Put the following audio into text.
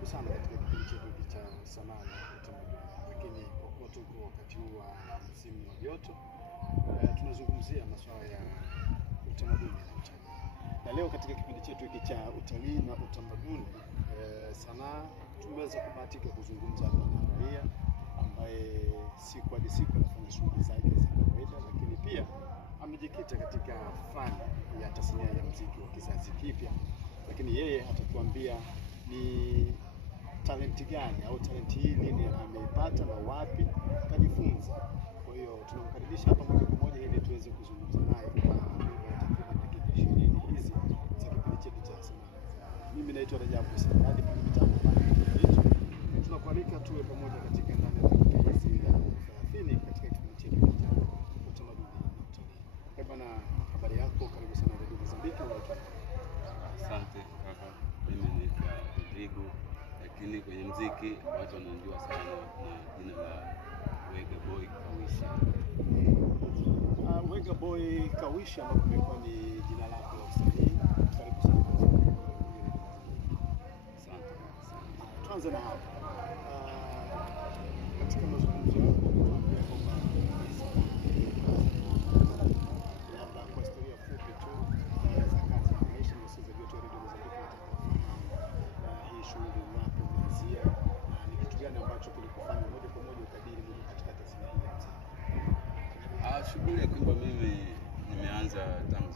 Karibu sana katika kipindi chetu cha sanaa na utamaduni. Lakini kwa kuwa tuko wakati huu wa msimu wa joto, tunazungumzia masuala ya utamaduni na utalii. Na leo katika kipindi chetu hiki cha utalii na utamaduni, sanaa, tumeweza kubahatika kuzungumza na raia ambaye siku hadi siku anafanya shughuli zake za kawaida, lakini pia amejikita katika fani ya tasnia ya muziki wa kizazi kipya. Lakini yeye atatuambia ni talenti gani au talenti hii nini ameipata na wapi kajifunza. Kwa hiyo tunamkaribisha hapa moja kwa moja ili tuweze kuzungumza naye kwa takriban dakika 20 hizi za kipindi chetu cha sanaa. Mimi naitwa Rajabu Saidadi, kwa mitambo yetu. Tunakualika tuwe pamoja katika ndani ya dakika hizi 30 katika kipindi chetu cha utamaduni na utalii. Bwana, habari yako? Karibu sana Radio Mozambiki. Asante kaka, mimi naitwa Rodrigo, lakini kwenye muziki watu wananijua sana na jina la Wega Boy Kawisha. Wega Boy Kawisha ambapo imekuwa ni jina lako la usanii. Karibu sana. Asante sana. Tuanze na hapa. Katika mazungumzo yako tunaambia kwamba labda kwa historia fupi tu za kazi ya maisha na usikizaji wetu wa Radio Mozambiki hii shughuli yako umeanzia na ni kitu gani ambacho kilikufanya moja kwa moja ukadiri moja katika tasnia hii ya muziki? Shughuli ya kuimba mimi nimeanza tangu